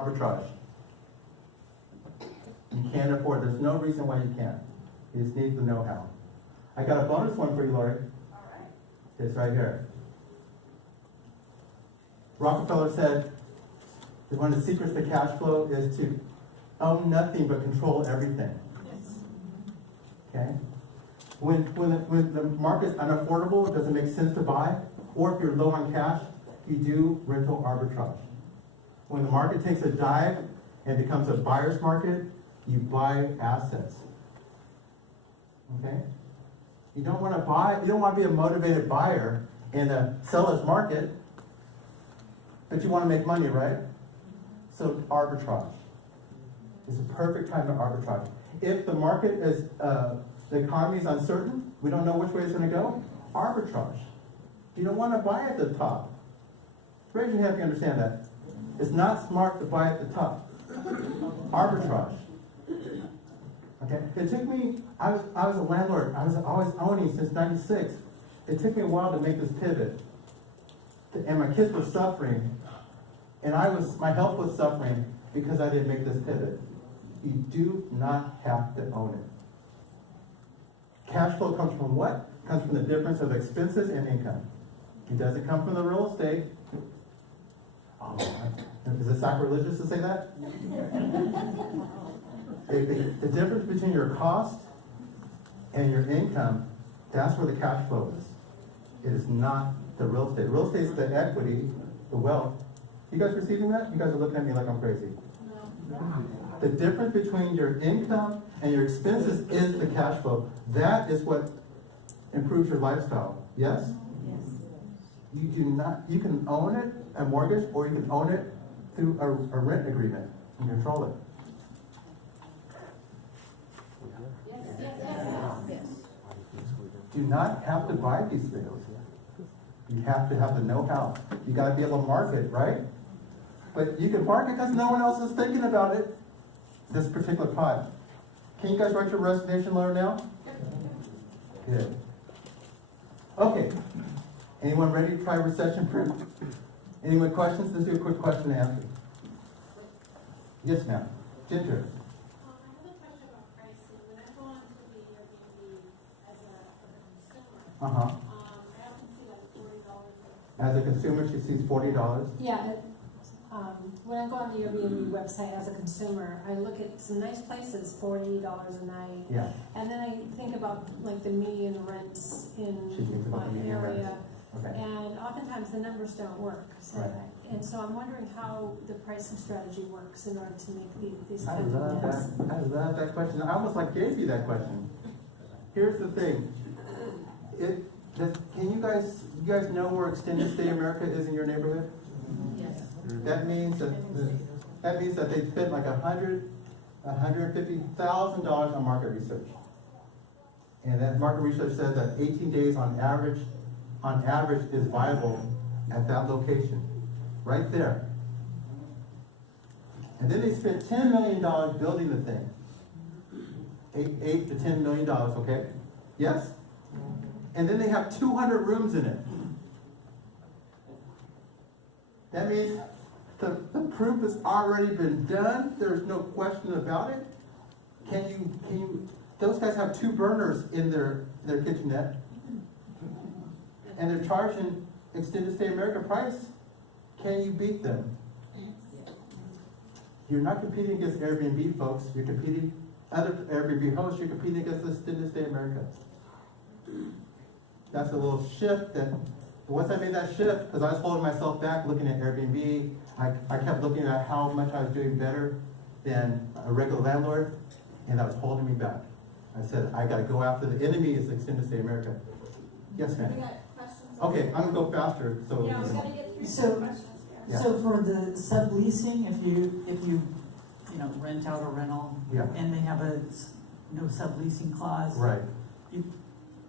arbitrage. You can't afford, there's no reason why you can't. You just need the know-how. I got a bonus one for you, Lori. All right. It's right here. Rockefeller said that one of the secrets to cash flow is to own nothing but control everything. Yes. Okay? When the market's unaffordable, it doesn't make sense to buy, or if you're low on cash, you do rental arbitrage. When the market takes a dive and becomes a buyer's market, you buy assets. Okay? You don't want to buy, you don't want to be a motivated buyer in a seller's market, but you want to make money, right? So arbitrage is a perfect time to arbitrage. If the market is, the economy is uncertain, we don't know which way it's going to go, arbitrage. You don't want to buy at the top. Raise your hand if you understand that. It's not smart to buy at the top. Arbitrage. Okay? It took me, I was a landlord. I was always owning since '96. It took me a while to make this pivot. And my kids were suffering. And my health was suffering because I didn't make this pivot. You do not have to own it. Cash flow comes from what? It comes from the difference of expenses and income. It doesn't come from the real estate. Oh, is it sacrilegious to say that? The difference between your cost and your income, that's where the cash flow is. It is not the real estate. Real estate is the equity, the wealth. You guys receiving that? You guys are looking at me like I'm crazy. No. The difference between your income and your expenses is the cash flow. That is what improves your lifestyle. Yes? Yes. You do not, you can own it, a mortgage, or you can own it through a rent agreement and control it. Yes, yes, yes, yes. Do not have to buy these things. You have to have the know-how. You got to be able to market, right? But you can market because no one else is thinking about it. This particular pod. Can you guys write your resignation letter now? Good. Okay. Anyone ready to try recession proof? Anyone questions? Let's do a quick question and answer. Yes, ma'am. Ginger. I have a question about pricing. When I go onto the Airbnb as a consumer, I often see like $40. As a consumer, she sees $40. Yeah, when I go on the Airbnb website as a consumer, I look at some nice places, $40 a night. Yeah. And then I think about like the median rents in She thinks about my the median area. rents. Okay. And oftentimes the numbers don't work. So Right. and so I'm wondering how the pricing strategy works in order to make these I kinds of love deals. that. I love that question. I almost like gave you that question. Here's the thing. Can you guys know where Extended Stay America is in your neighborhood? Yes. That means that they spent like $150,000 on market research. And that market research says that 18 days on average is viable at that location. Right there. And then they spent $10 million building the thing. $8 to $10 million, okay? Yes? And then they have 200 rooms in it. That means the proof has already been done. There's no question about it. Can you, those guys have 2 burners in their kitchenette. And they're charging Extended Stay America price. Can you beat them? You're not competing against Airbnb folks. You're competing, other Airbnb hosts, you're competing against Extended Stay America. That's a little shift that, once I made that shift, because I was holding myself back looking at Airbnb, I kept looking at how much I was doing better than a regular landlord, and that was holding me back. I said, I gotta go after the enemy is Extended Stay America. Yes, ma'am. We got questions? Okay, I'm gonna go faster, so. Yeah, we gotta get through So- some questions here. Yeah. So for the subleasing, if you rent out a rental Yeah. and they have a no subleasing clause. Right. You,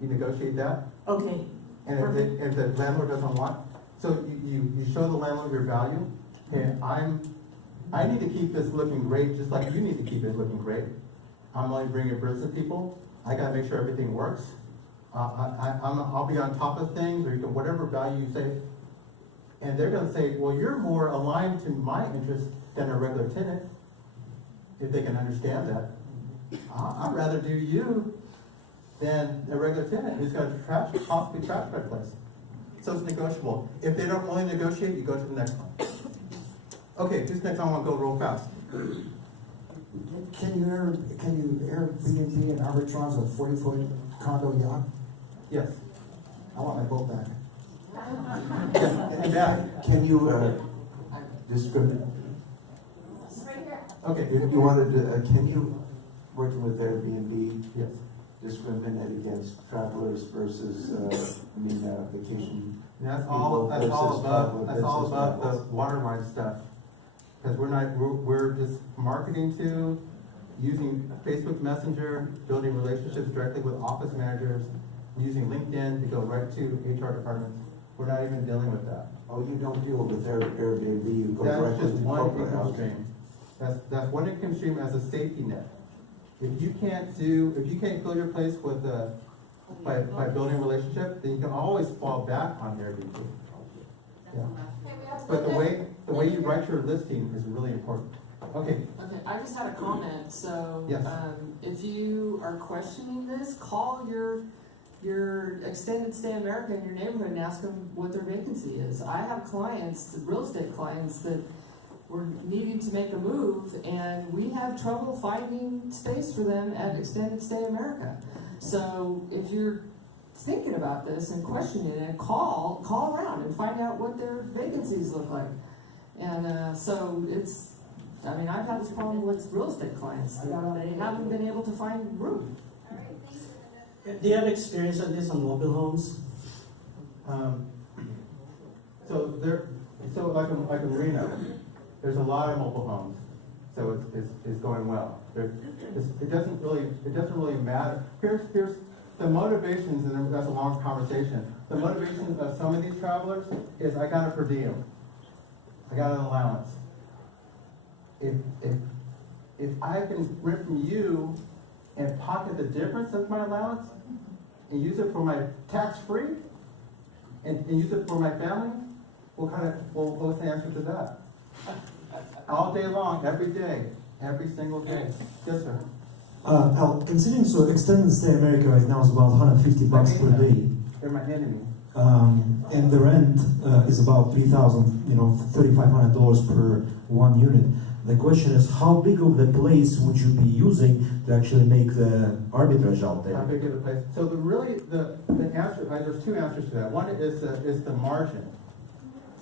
You negotiate that, okay, and if the landlord doesn't want, so you show the landlord your value, and I need to keep this looking great, just like you need to keep it looking great. I'm only bringing business people, I gotta make sure everything works. I'll be on top of things, or whatever value you say, And they're gonna say, well, you're more aligned to my interest than a regular tenant, if they can understand that. I'd rather do you than a regular tenant who's got to possibly trash my place. So it's negotiable. If they don't want to negotiate, you go to the next one. Okay, this next one I want to go real fast. Can you Airbnb an arbitrage of 40-foot condo yacht? Yes. I want my boat back. And that, Can you discriminate? Right here. okay, You wanted to, can you, working with Airbnb, yes. discriminate against travelers versus, vacation? And that's all above the Versus waterline stuff. Because we're just marketing to, using Facebook Messenger, building relationships directly with office managers, using LinkedIn to go right to HR departments. We're not even dealing with that. Oh, you don't deal with Airbnb, you go That's directly just to one corporate income housing. stream. That's one income stream as a safety net. If you can't fill your place with by building a relationship, then you can always fall back on Airbnb. Yeah. Okay, we have But the way you write your listing is really important. Okay, Okay, I just had a comment, so, Yes. if you are questioning this, call your extended stay America in your neighborhood and ask them what their vacancy is. I have clients, real estate clients, that were needing to make a move, and we have trouble finding space for them at Extended Stay America. So if you're thinking about this and questioning it, call around and find out what their vacancies look like. And so it's, I mean, I've had this problem with real estate clients. They haven't been able to find room. All right, thank you, Linda. Do you have experience on this on mobile homes? So like in Reno, there's a lot of mobile homes, so it's going well. It doesn't really matter. Here's the motivations, and that's a long conversation. The motivations of some of these travelers is I got a per diem, I got an allowance. If I can rent from you and pocket the difference of my allowance and use it for my tax-free and use it for my family, what's the answer to that? All day long, every day, every single day. Yes, sir. Al, considering so extended stay America right now is about $150 per day, They're my enemy. and the rent is about $3,000, $3,500 per one unit. The question is, how big of the place would you be using to actually make the arbitrage out How there? big is the place? So the answer, there's two answers to that. One is the margin.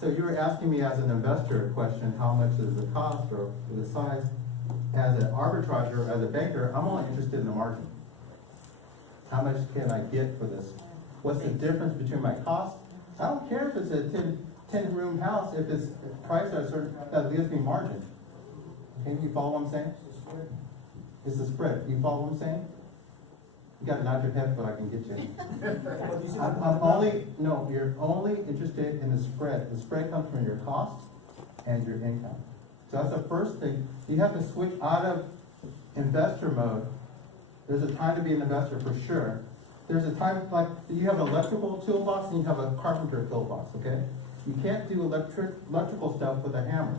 So you were asking me as an investor a question, how much is the cost or the size? As an arbitrager, as a banker, I'm only interested in the margin. How much can I get for this? What's the difference between my cost? I don't care if it's a 10-room house, if it's priced at a certain, that gives me margin. Okay, you follow what I'm saying? It's the spread. You follow what I'm saying? You gotta nod your head so I can get you. You're only interested in the spread. The spread comes from your cost and your income. So that's the first thing. You have to switch out of investor mode. There's a time to be an investor for sure. There's a time, like, you have an electrical toolbox and you have a carpenter toolbox, okay? You can't do electrical stuff with a hammer.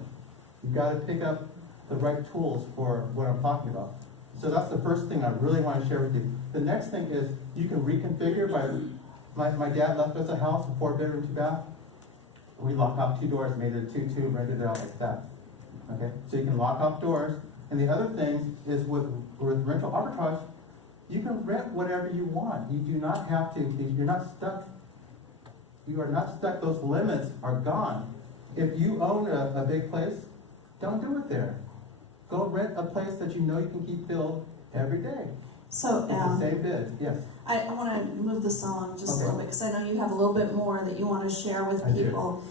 You've got to pick up the right tools for what I'm talking about. So that's the first thing I really want to share with you. The next thing is you can reconfigure my dad left us a house, a 4-bedroom, 2-bath. We locked off 2 doors, made it a 2-2, rented it out like that. Okay, so you can lock off doors. And the other thing is with rental arbitrage, you can rent whatever you want. You do not have to, you're not stuck. You are not stuck, those limits are gone. If you own a big place, don't do it there. Go rent a place that you know you can keep filled every day. So, It's the same bid, yes. I want to move this on just a Okay. little bit because I know you have a little bit more that you want to share with I do. people.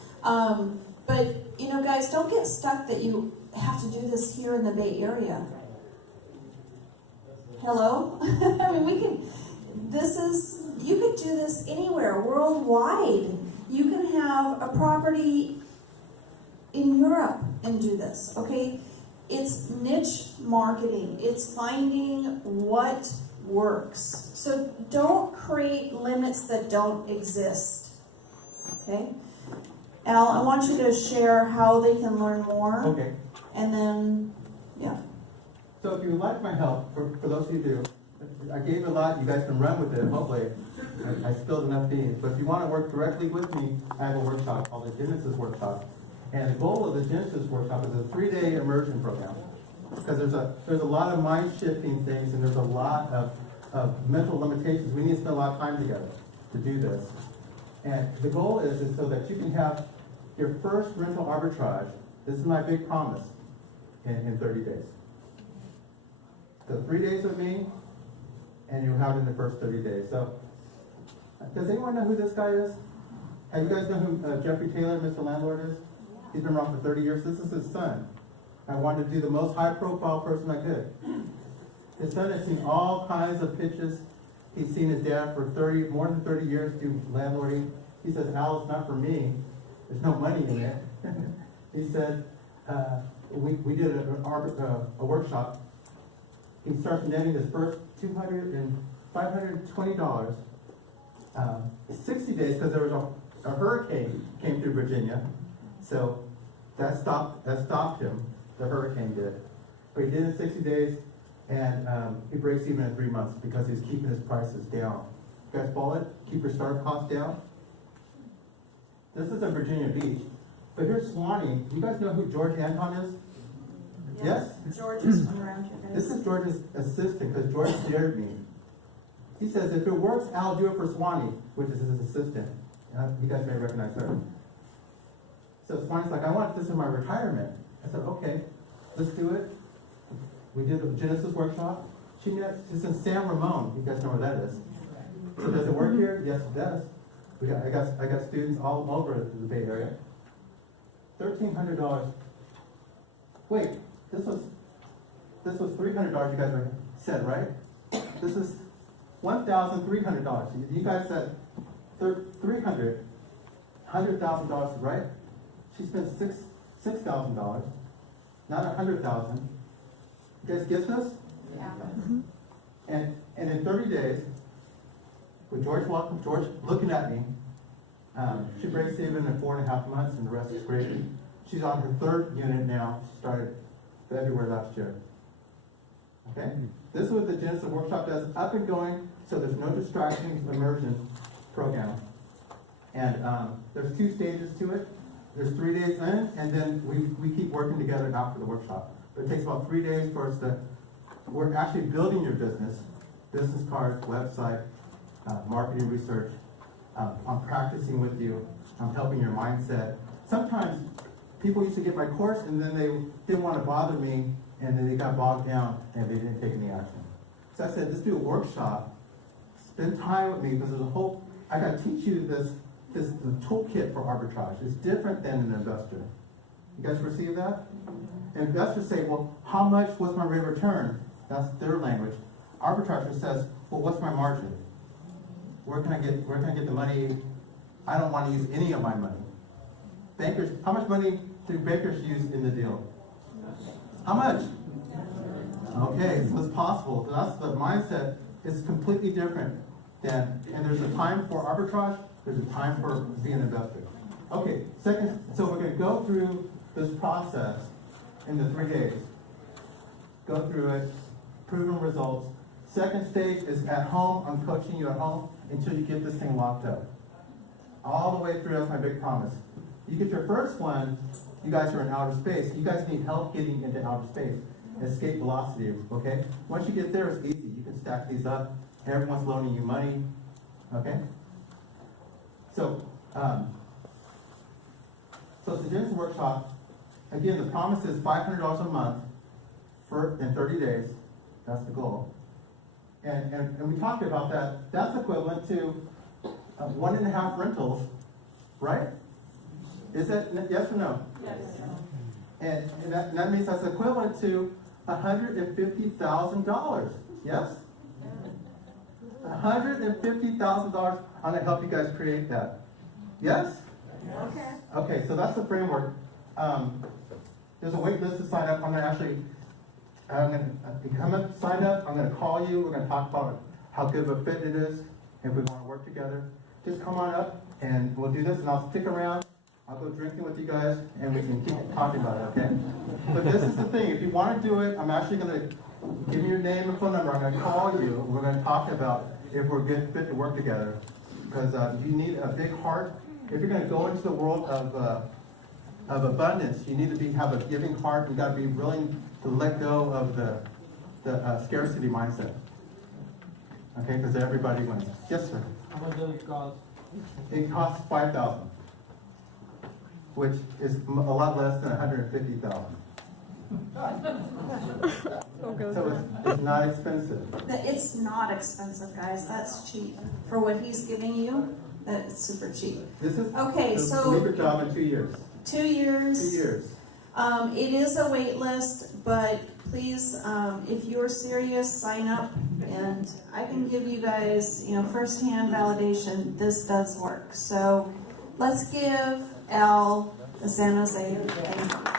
But, guys, don't get stuck that you have to do this here in the Bay Area. Hello? I mean, you could do this anywhere, worldwide. You can have a property in Europe and do this, okay? It's niche marketing. It's finding what works. So don't create limits that don't exist, okay? Al, I want you to share how they can learn more, Okay, and then, yeah. so if you would like my help, for those of you who do, I gave a lot, you guys can run with it, hopefully. I spilled enough beans, but if you want to work directly with me, I have a workshop called the Genesis Workshop. And the goal of the Genesis Workshop is a 3-day immersion program. Because there's a lot of mind-shifting things, and there's a lot of mental limitations. We need to spend a lot of time together to do this. And the goal is so that you can have your first rental arbitrage. This is my big promise in 30 days. So 3 days with me, and you'll have it in the first 30 days. So, does anyone know who this guy is? Have you guys know who Jeffrey Taylor, Mr. Landlord, is? He's been around for 30 years. This is his son. I wanted to do the most high-profile person I could. His son has seen all kinds of pitches. He's seen his dad for more than 30 years do landlording. He says, Al, it's not for me. There's no money in it. He said, we did a workshop. He starts netting his first $520, 60 days, because there was a hurricane came through Virginia. So that stopped him. The hurricane did. But he did it in 60 days, and he breaks even in 3 months because he's keeping his prices down. You guys follow it? Keep your startup costs down. This is in Virginia Beach. But here's Swanee. You guys know who George Anton is? Yes? George is around here, guys. This is George's assistant, because George dared me. He says, if it works, I'll do it for Swanee, which is his assistant. You guys may recognize her. So Swanee's like, I want this in my retirement. I said, okay, let's do it. We did a Genesis workshop. She's in San Ramon. You guys know where that is. So does it work here? Yes, it does. I got students all over the Bay Area. $1,300. Wait, this was $300 you guys said, right? This is $1,300. You guys said $300, $100,000, right? She spent $6,000, not $100,000. You guys get this? Yeah. And in 30 days, with George looking at me, she breaks even in 4.5 months, and the rest is gravy. She's on her 3rd unit now. She started February last year. Okay? This is what the Genesis Workshop does, up and going, so there's no distractions, immersion program. And there's 2 stages to it. There's 3 days in, and then we keep working together after the workshop. But it takes about 3 days for us we're actually building your business cards, website, marketing research. I'm practicing with you. I'm helping your mindset. Sometimes people used to get my course, and then they didn't want to bother me, and then they got bogged down, and they didn't take any action. So I said, let's do a workshop. Spend time with me, because there's I got to teach you the toolkit for arbitrage. It's different than an investor. You guys perceive that? Investors say, well, how much was my rate of return? That's their language. Arbitrager says, well, what's my margin? Where can I get the money? I don't want to use any of my money. Bankers, how much money do bankers use in the deal? How much? Okay, so it's possible. So that's the mindset. It's completely different and there's a time for arbitrage, there's a time for being an investor. Okay, second, so we're going to go through this process in the 3 days. Go through it, proven results. Second stage is at home. I'm coaching you at home until you get this thing locked up. All the way through, that's my big promise. You get your first one, you guys are in outer space. You guys need help getting into outer space. Escape velocity, okay? Once you get there, it's easy. You can stack these up. Everyone's loaning you money, okay? So it's a Genesis workshop. Again, the promise is $500 a month in 30 days. That's the goal. And we talked about that. That's equivalent to 1.5 rentals, right? Is that yes or no? Yes. And that means that's equivalent to $150,000. Yes? $150,000. I'm going to help you guys create that. Yes? Okay. Okay, so that's the framework. There's a wait list to sign up. I'm going to come up, sign up. I'm going to call you. We're going to talk about how good of a fit it is, if we want to work together. Just come on up, and we'll do this, and I'll stick around. I'll go drinking with you guys and we can keep talking about it, okay? But this is the thing, if you want to do it, I'm actually gonna give me your name and phone number, I'm gonna call you, and we're gonna talk about if we're good fit to work together. Because you need a big heart. If you're gonna go into the world of abundance, you need to have a giving heart. You gotta be willing to let go of the scarcity mindset. Okay, because everybody wins. Yes, sir. How much does it cost? It costs $5,000, which is a lot less than $150,000. So it's not expensive. It's not expensive, guys, that's cheap. For what he's giving you, that's super cheap. This is Okay, to so- leave your job in 2 years. 2 years. 2 years. It is a wait list, but please, if you're serious, sign up. And I can give you guys, firsthand validation, this does work. So let's give Al the San Jose. Thank you.